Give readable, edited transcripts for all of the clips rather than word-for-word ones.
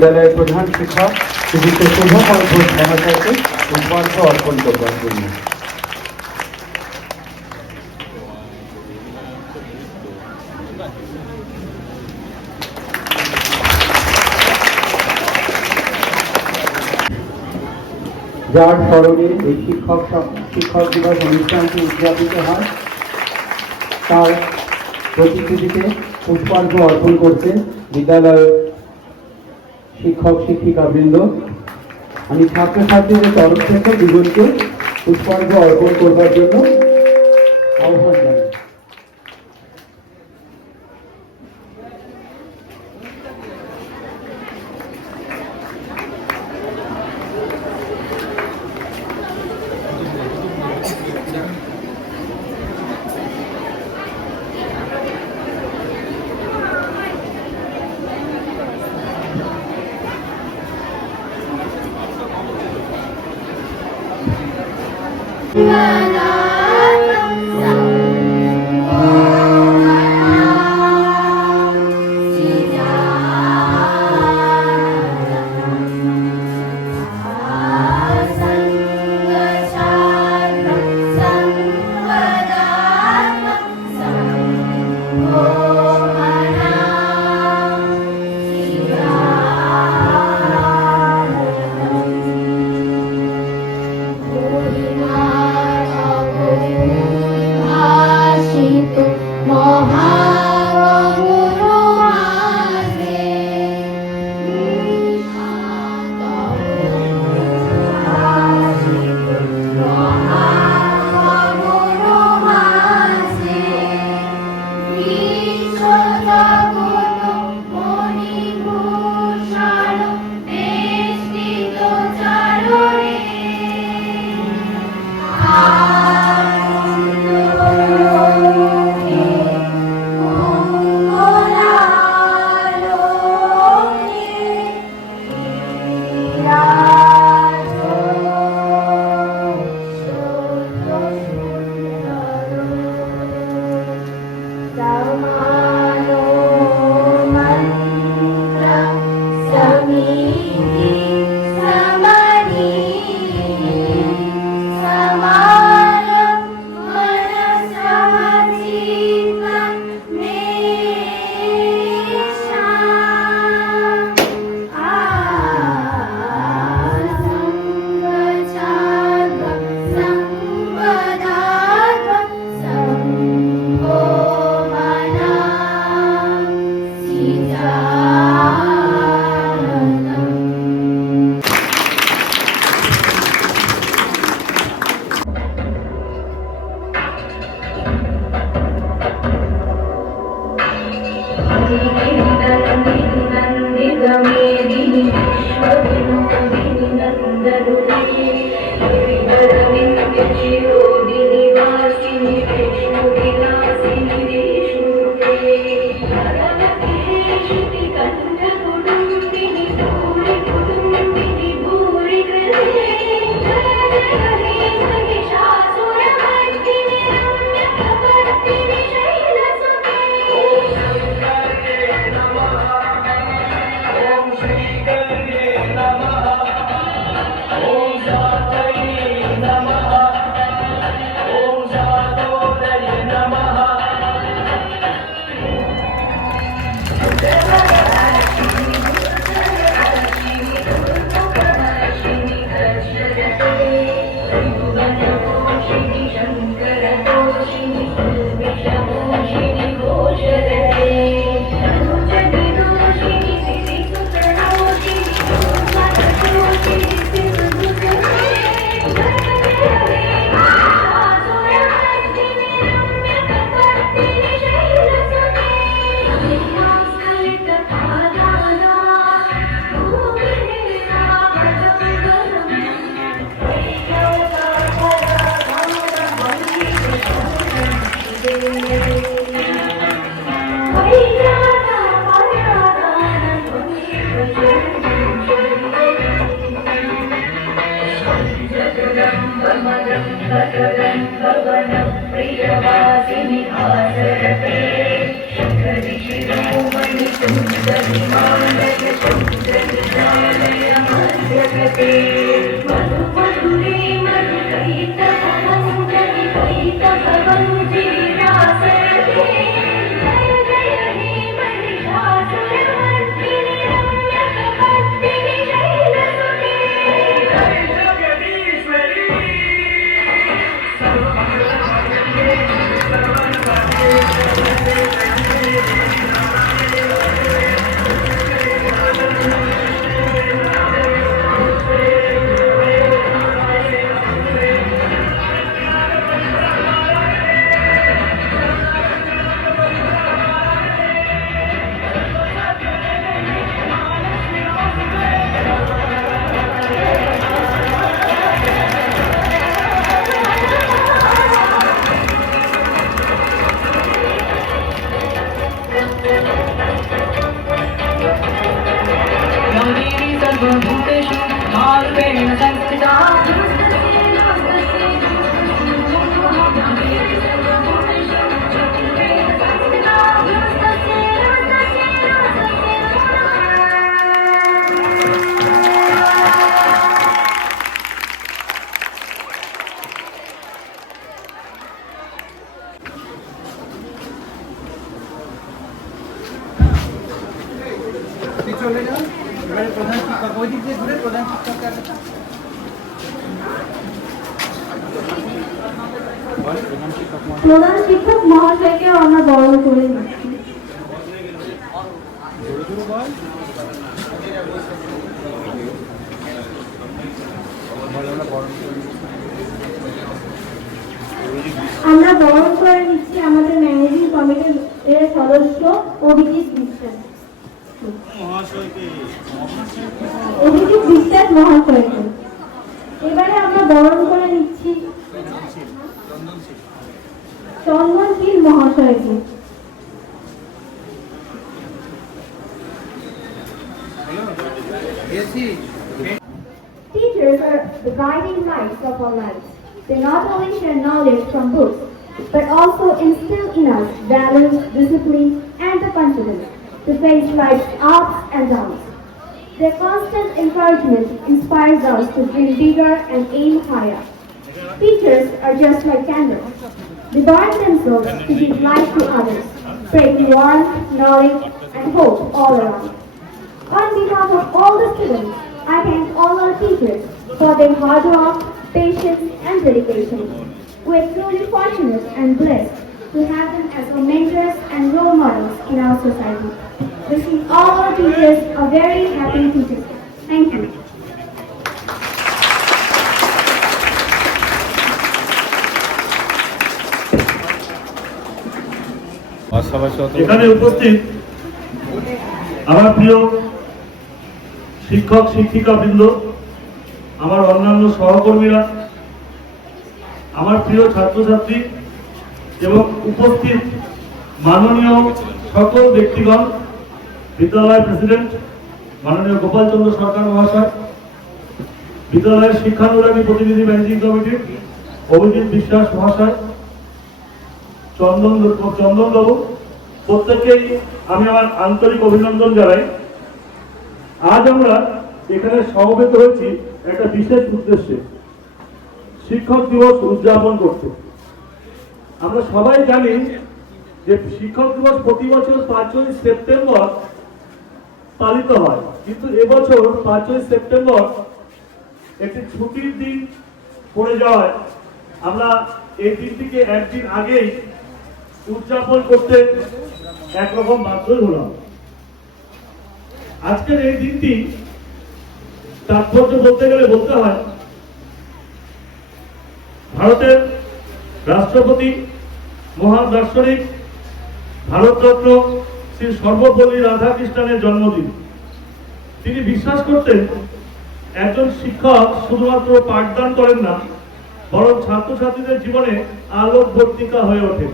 বিদ্যালয়ের প্রধান শিক্ষক শ্রীযুক্ত শুভকর ঘোষ মহাশয়কে পুষ্পার্ঘ্য অর্পণ করবার জন্য। যার স্মরণে এই শিক্ষক দিবস অনুষ্ঠানটি উদযাপিত হয়, তার প্রতিকৃতিতে পুষ্পার্ঘ্য অর্পণ করছেন বিদ্যালয়ের শিক্ষক শিক্ষিকাবৃন্দ। আমি ছাত্রছাত্রীদের তরফ থেকে দুজনকে পুষ্পার্ঘ্য অর্পণ করবার জন্য আহ্বান জানাই। प्रियवासिनि जगते मधु मधुरे मधुकैतवमञ्जलिकैतववञ्जी रासरते जय जय हे महिषासुरमर्दिनि रम्यकपर्दिनि शैलसुते जय जगदीश्वरी सर्वमङ्गलमाङ्गल्ये सर्वभूतेषु मार्गेण संस्थिता চলে যাও এবারে প্রধান শিক্ষক ওই দিক দিয়ে ঘুরে প্রধান শিক্ষককে প্রধান শিক্ষক মহাশয়কেও আমরা বরণ করে নিচ্ছি। আমরা বরণ করে নিচ্ছি আমাদের ম্যানেজিং কমিটির সদস্য অভিজিৎ বিশ্বাস মহাশয়কে। এবারে আমরা বরণ করে নিচ্ছি চন্দনশীল মহাশয়কে। Teachers are the guiding lights of our lives. They not only share knowledge from books, but also instill in us values, discipline, and the confidence to face life's ups and downs. Their constant encouragement inspires us to dream bigger and aim higher. Teachers are just like candles. They burn themselves to give light to others, spreading warmth, knowledge, and hope all around. On behalf of all the students, I thank all our teachers for their hard work, patience, and dedication. We are truly fortunate and blessed to have them as our mentors and role models in our society. Wishing all our teachers a very happy Teachers' Day. Thank you. এখানে উপস্থিত আমার প্রিয় শিক্ষক শিক্ষিকা বৃন্দ, আমার অন্যান্য সহকর্মীরা, আমার প্রিয় ছাত্রছাত্রী এবং উপস্থিত মাননীয় সকল ব্যক্তিগণ, বিদ্যালয়ের প্রেসিডেন্ট মাননীয় গোপাল চন্দ্র সরকার মহাশয়, বিদ্যালয়ের শিক্ষানুরাগী প্রতিনিধি ম্যানেজিং কমিটির অভিজিৎ বিশ্বাস মহাশয়, চন্দনবাবু, প্রত্যেককেই আমি আমার আন্তরিক অভিনন্দন জানাই। আজ আমরা এখানে সমবেত হয়েছি একটা বিশেষ উদ্দেশ্যে, শিক্ষক দিবস উদযাপন করতে। আমরা সবাই জানি যে শিক্ষক দিবস প্রতি বছর 5ই সেপ্টেম্বর পালিত হয়, কিন্তু এবছর 5ই সেপ্টেম্বর একটি ছুটির দিন পড়ে যাওয়ায় আমরা এই দিনটিকে একদিন আগেই উদযাপন করতে একরকম বাধ্যই হলাম। আজকের এই দিনটি তাৎপর্য বলতে গেলে বলতে হয় ভারতের রাষ্ট্রপতি মহান দার্শনিক ভারতরত্ন শ্রী সর্বপল্লী রাধাকৃষ্ণনের জন্মদিন। তিনি বিশ্বাস করতেন একজন শিক্ষক শুধুমাত্র পাঠদান করেন না, বরং ছাত্রছাত্রীদের জীবনে আলোকবর্তিকা হয়ে ওঠে।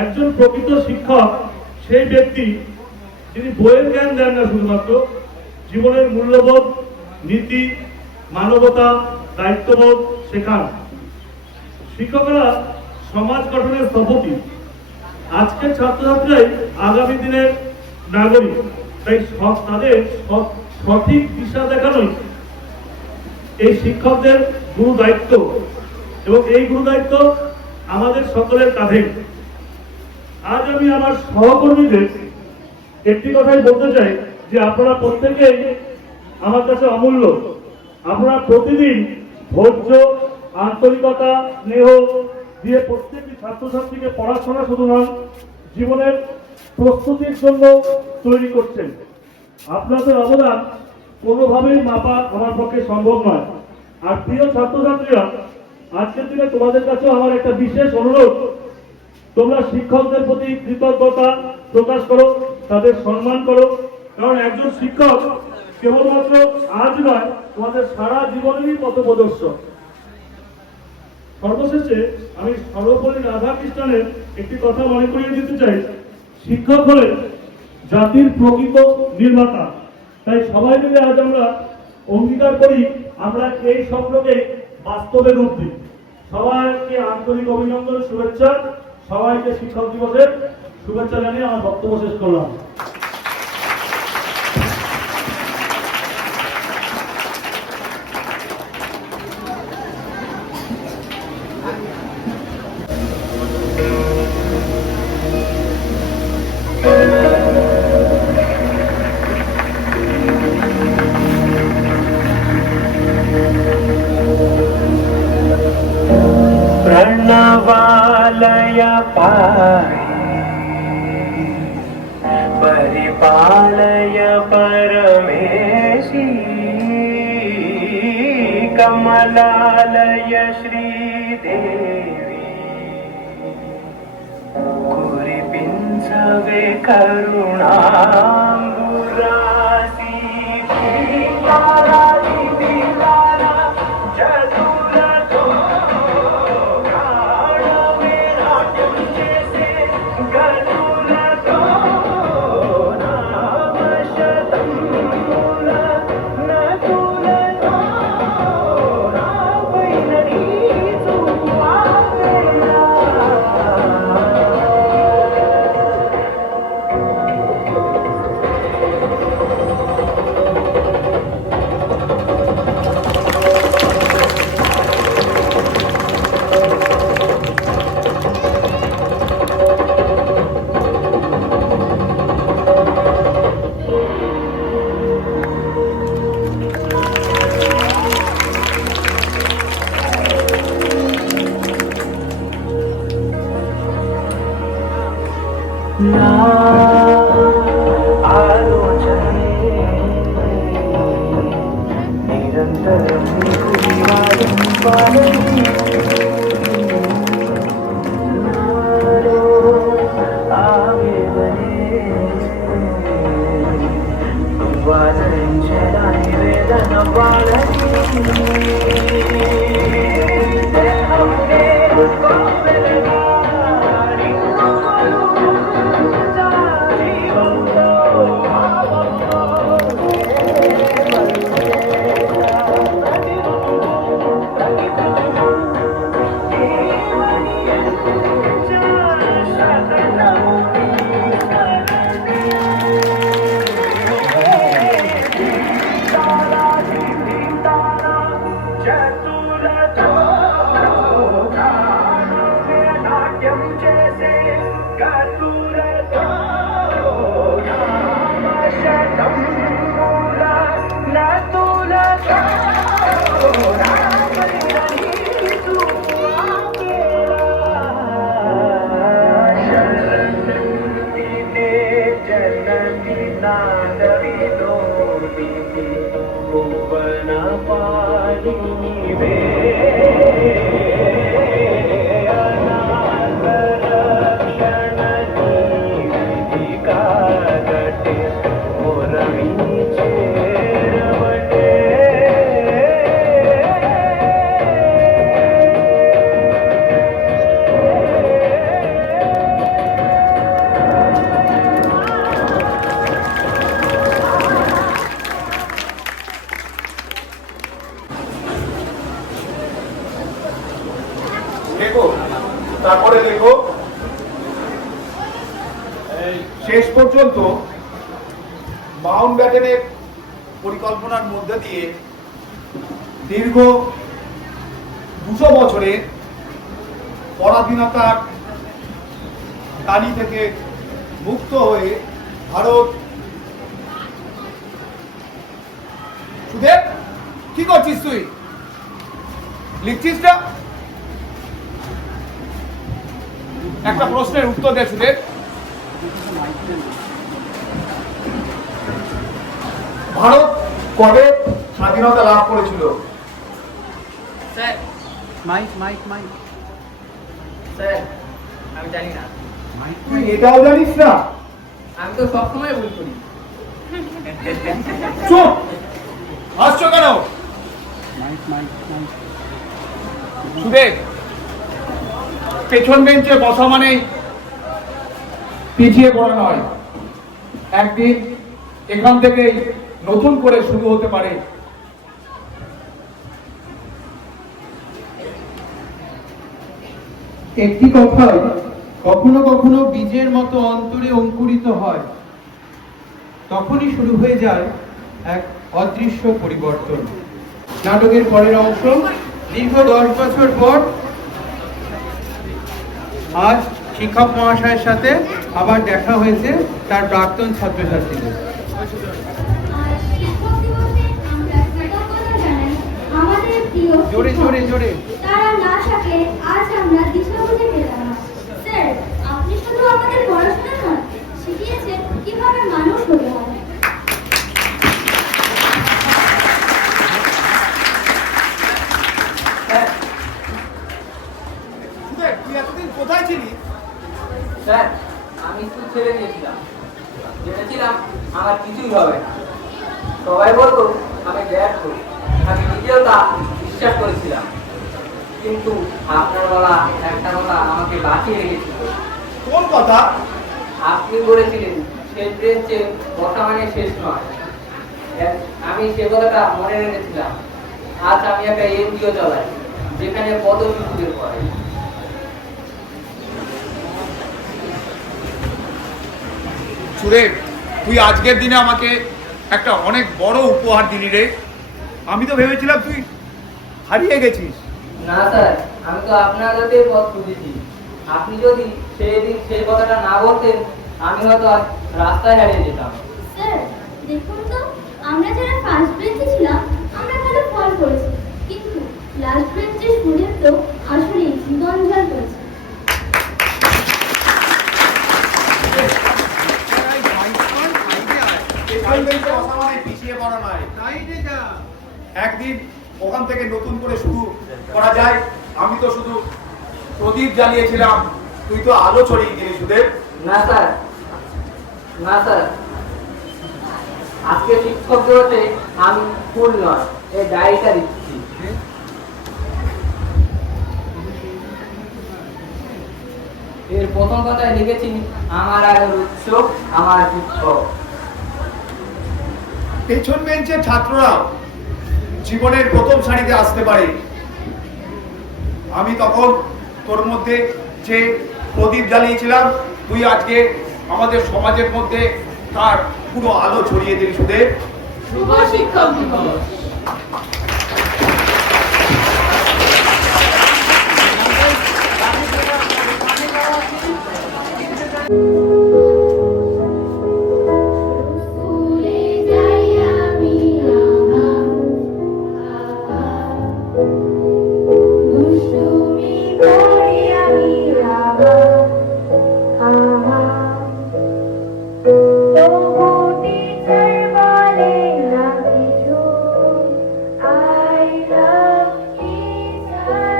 একজন প্রকৃত শিক্ষক সেই ব্যক্তি যিনি বইয়ের জ্ঞান দেন না, শুধুমাত্র জীবনের মূল্যবোধ, নীতি, মানবতা, দায়িত্ববোধ শেখান। শিক্ষকরা সমাজ গঠনের স্থপতি। আজকের ছাত্রছাত্রীরাই আগামী দিনের নাগরিক, তাই তাদের সঠিক দিশা দেখানোই এই শিক্ষকদের গুরু দায়িত্ব, এবং এই গুরু দায়িত্ব আমাদের সকলের কাঁধে। আজ আমি আমার সহকর্মীদের একটি কথাই বলতে চাই যে আপনারা প্রত্যেকেই আমার কাছে অমূল্য। আপনারা প্রতিদিন ধৈর্য, আন্তরিকতা, স্নেহ দিয়ে প্রত্যেকটি ছাত্রছাত্রীকে পড়াশোনা শুধু নয়, জীবনের প্রস্তুতির জন্য তৈরি করছেন। আপনাদের অবদান কোনোভাবেই মাপা আমার পক্ষে সম্ভব নয়। আর প্রিয় ছাত্রছাত্রীরা, আজকের দিনে তোমাদের কাছে আমার একটা বিশেষ অনুরোধ, তোমরা শিক্ষকদের প্রতি কৃতজ্ঞতা প্রকাশ করো, তাদের সম্মান করো, কারণ একজন শিক্ষক কেবলমাত্র আজ নয়, তোমাদের সারা জীবনেরই পথপ্রদর্শক। সর্বশেষে আমি সর্বোপরি রাধাকৃষ্ণনের একটি কথা মনে করিয়ে দিতে চাই, শিক্ষক হলেন জাতির প্রকৃত নির্মাতা। তাই সবাই মিলে আজ আমরা অঙ্গীকার করি, আমরা এই স্বপ্নকে বাস্তবে রূপ দিই। সবাইকে আন্তরিক অভিনন্দন, শুভেচ্ছা, সবাইকে শিক্ষক দিবসের শুভেচ্ছা জানিয়ে আমার বক্তব্য শেষ করলাম। प्रणवालय पाहि परिपालय परमेशी कमलालय श्रीदेवी कुरिपिंसवे करुणाम्बुरासी पीतारा पीतारा चतुरतो आलोचने निरन्तरं कुर्यायं पालयति नारो आवेदने वादञ्चलाय वेदनपालयति তারপরে দেখো শেষ পর্যন্ত মাউন্টব্যাটেনের পরিকল্পনার মধ্যে দিয়ে দীর্ঘ 200 বছরে পরাধীনতার টানি থেকে মুক্ত হয়ে ভারত। সুদেব, কি করছিস তুই? লিখছিস না? একটা প্রশ্নের উত্তর দে সুদেব। ভারত কবে স্বাধীনতা লাভ করেছিল? Sir mike mike mike sir আমি জানি না, তুই এটাও জানিস না? আমি তো সবসময় ভুল করি। চুপ! হাসছো কেন? মাইক মাইক মাইক সুদেব, পেছন বেঞ্চে বসা মানেই পিছিয়ে পড়া নয়। একদিন এখান থেকেই নতুন করে শুরু হতে পারে। একটি কথায় কখনো কখনো বীজের মতো অন্তরে অঙ্কুরিত হয়, তখনই শুরু হয়ে যায় এক অদৃশ্য পরিবর্তন। নাটকের পরের অংশ, দীর্ঘ 10 বছর পর আজ শিক্ষক মহাশয়ের সাথে আবার দেখা হয়েছে তার প্রাক্তন ছাত্রছাত্রীদের। আর শিক্ষক দিবসে আমরা কৃতজ্ঞতা জানাই আমাদের প্রিয় জোরে শিক্ষক। জোরে জোরে তারা না থাকলে আজ আমরা দিশা বুঝে পেতাম না। স্যার, আপনি শুধু আমাদের পড়াশোনা নয়, শিখিয়েছেন কিভাবে মানুষ হতে হয়। সুদেব, তুই এতদিন কোথায় ছিলি? স্যার আমি স্কুল ছেড়ে দিয়েছিলাম, ভেবেছিলাম আমার কিছুই হবে না। সবাই বলতো আমি ব্যর্থ, আমি নিজেও তা বিশ্বাস করেছিলাম। কিন্তু আপনার বলা একটা কথা আমাকে বাঁচিয়ে রেখেছিল। কোন কথা? আপনি বলেছিলেন শেষ বেঞ্চে বসা মানে শেষ নয়। আমি সে কথাটা মনে রেখেছিলাম। আজ আমি একটা এনজিও চালাই, যেখানে পদ শিশুদের পড়াই। সুদেব, তুই আজকের দিনে আমাকে একটা অনেক বড় উপহার দিলি রে। আমি তো ভেবেছিলাম তুই হারিয়ে গেছিস। না স্যার, আমি তো আপনার হাতে পথ খুঁজেছি। আপনি যদি সেদিন সেই কথাটা না বলতেন, আমি হয়তো আজ রাস্তায় হারিয়ে যেতাম। স্যার, দেখুন তো, আমরা যারা ফার্স্ট বেঞ্চে ছিলাম আমরা ভালো ফল করেছি, কিন্তু লাস্ট বেঞ্চের স্টুডেন্ট তো আসলে জীবন জল করেছে। পেছন বেঞ্চে বসা মানে পিছিয়ে পড়া নয়। একদিন ওখান থেকে নতুন করে শুরু করা যায়। আমি তো শুধু প্রদীপ জ্বালিয়েছিলাম, তুই তো আলো ছড়িয়ে দিলি সুদেব। না স্যার, না স্যার, আজকে শিক্ষক দিবসে আমি ফুল নয়, এই ডায়েরিটা দিচ্ছি। এর প্রথম কথায় লিখেছি আমার আগের উৎস আমার শিক্ষক। পেছন বেঞ্চের ছাত্ররা জীবনের প্রথম সারিতে আসতে পারে। আমি তখন তোর মধ্যে যে প্রদীপ জ্বালিয়েছিলাম, তুই আজকে আমাদের সমাজের মধ্যে তার পুরো আলো ছড়িয়ে দিলি সুদেব। শুভ শিক্ষক দিবস। স্কুলে যাই আমি দুষ্টুমি করি আমি তবু টিচার বলে না কিছু। I love teacher,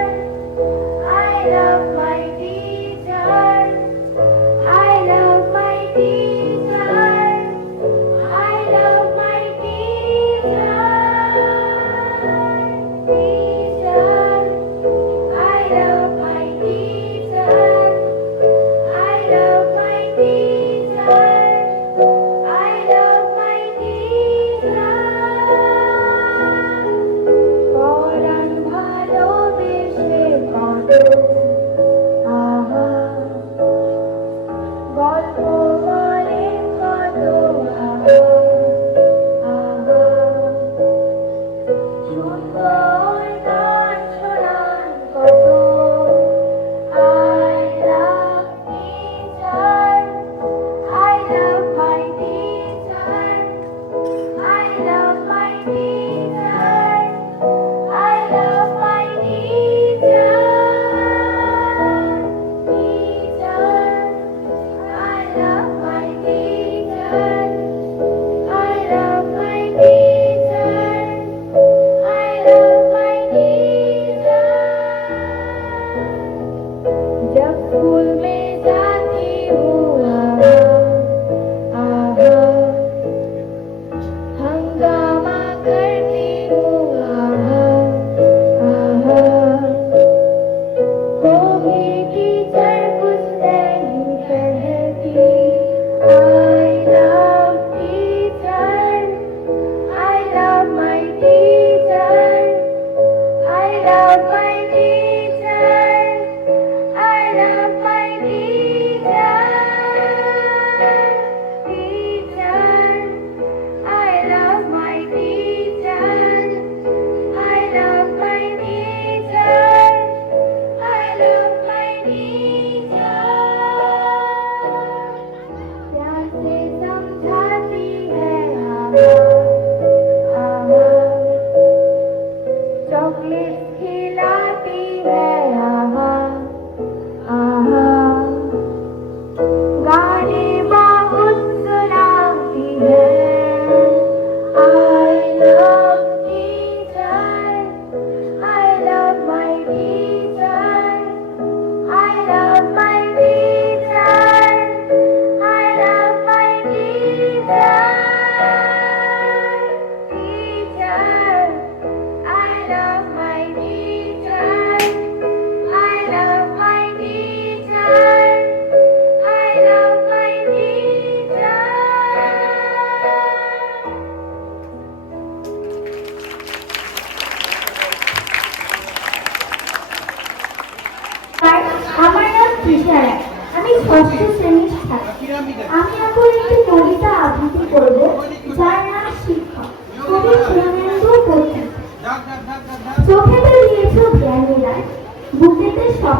I love my teacher, I love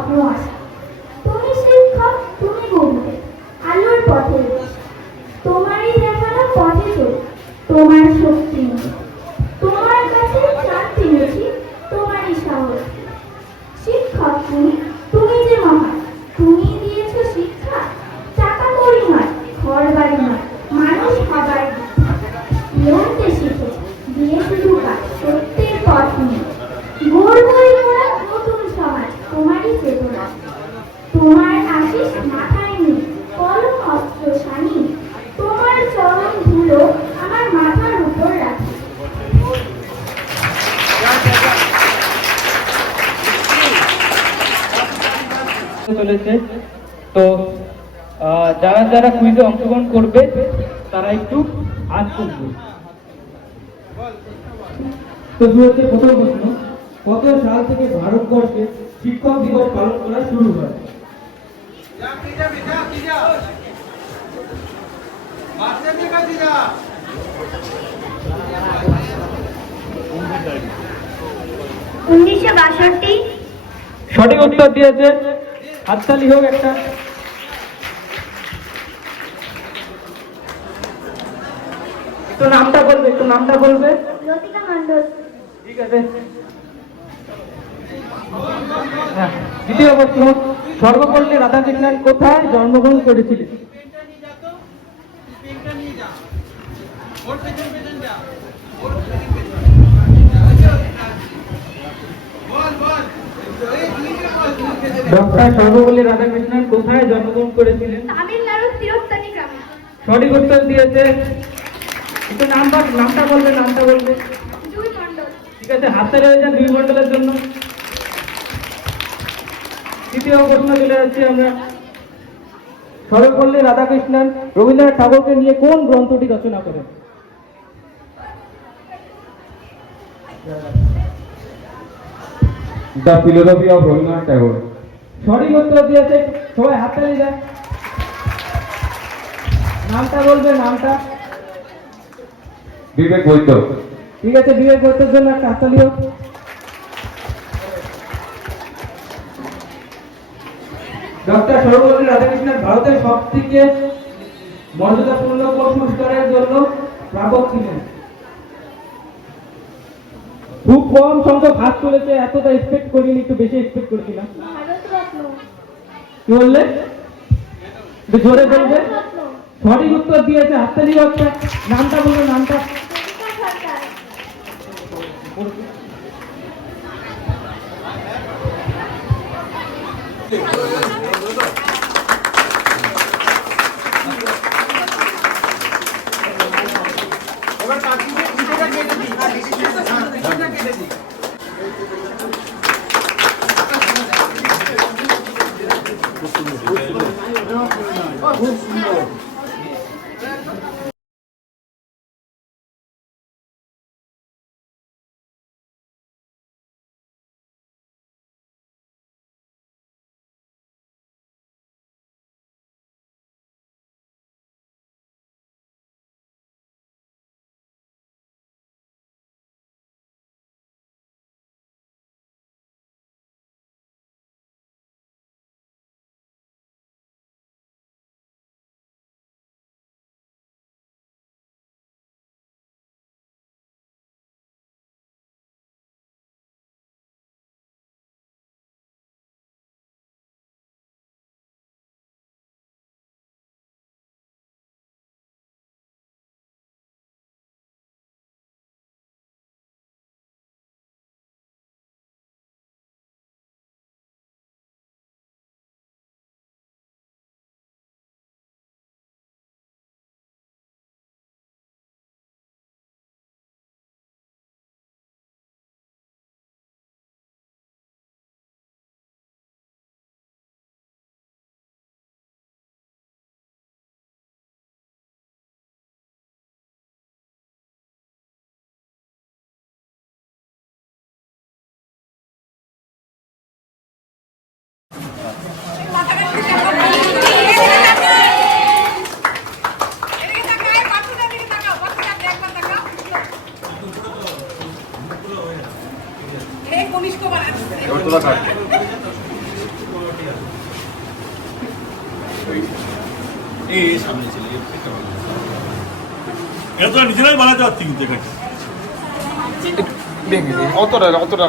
স্বপ্ন আশা। তুমি শিক্ষক, তুমি বন্ধু, আলোর পথে তোমারই দেখানো পথে চল, তোমার শক্তি নিয়ে। তোমার কাছে শান্তি নিয়েছি, তোমারই সাহস। শিক্ষক তুমি, তুমি যে মহান, তুমি দিয়েছ শিক্ষা, টাকা করি নয়, ঘর বাড়ি নয়, মানুষ হবার নিয়ন্তে শিখেছ, দিয়ে শুধু কাজ, সত্যের পথ নিয়ে। গর্বই মোরা নতুন সমাজ, তোমারই চেতনা। তোমার আশিস মাথায় নিয়ে, কলম অস্ত্র শানি, তোমার চরণ ধুলো আমার মাথার উপর রাখি। চলেছে তো যারা যারা কুইজে অংশগ্রহণ করবে তারা একটু হাত তুলবে। তো শুরু হচ্ছে প্রথম প্রশ্ন, কত সাল থেকে ভারতবর্ষে শিক্ষক দিবস পালন করা শুরু হয়? উনিশশো 62। সঠিক উত্তর দিয়েছে, হাততালি হোক একটা। একটু নামটা বলবে, একটু নামটা বলবে। লতিকা মণ্ডল। ঠিক আছে। হ্যাঁ, দ্বিতীয় প্রশ্ন, সর্বপল্লী রাধাকৃষ্ণন কোথায় জন্মগ্রহণ করেছিলেন? ডক্টর সর্বপল্লী রাধাকৃষ্ণন কোথায় জন্মগ্রহণ করেছিলেন? তামিলনাড়ুর তিরুত্তনি গ্রামে। সঠিক উত্তর দিয়েছে, একটু নামটা বলবে, নামটা বলবে। জুই মণ্ডল। ঠিক আছে, হাতে রয়েছে 2 মণ্ডলের জন্য। তৃতীয় প্রশ্ন চলে যাচ্ছি আমরা, সর্বপল্লী রাধাকৃষ্ণন রবীন্দ্রনাথ ঠাকুরকে নিয়ে কোন গ্রন্থটি রচনা করেন? The philosophy of Rabindranath Tagore. সঠিক উত্তর দিয়েছে, সবাই হাততালি দেয়। নামটা বলবে, নামটা। বিবেক বৈদ্য। ঠিক আছে, বিবেক বৈদ্যের জন্য একটা হাততালি হোক। ডক্টর সর্বপল্লী রাধাকৃষ্ণন ভারতের সবথেকে মর্যাদাপূর্ণ কোন পুরস্কারের জন্য প্রাপক ছিলেন? খুব কম সংখ্যক হাত তুলেছে, এতটা এক্সপেক্ট করিনি, একটু বেশি এক্সপেক্ট করেছিলাম। ভারতরত্ন। কি বললে? একটু জোরে বলবে। ভারতরত্ন। সঠিক উত্তর দিয়েছে, হাততালি হোক। নামটা বলবে, নামটা। লতিকা সরকার। এবার কেটে দিই। এটা তোরা নিজেরাই বানাতে পারছি কিন্তু এখানে অতটা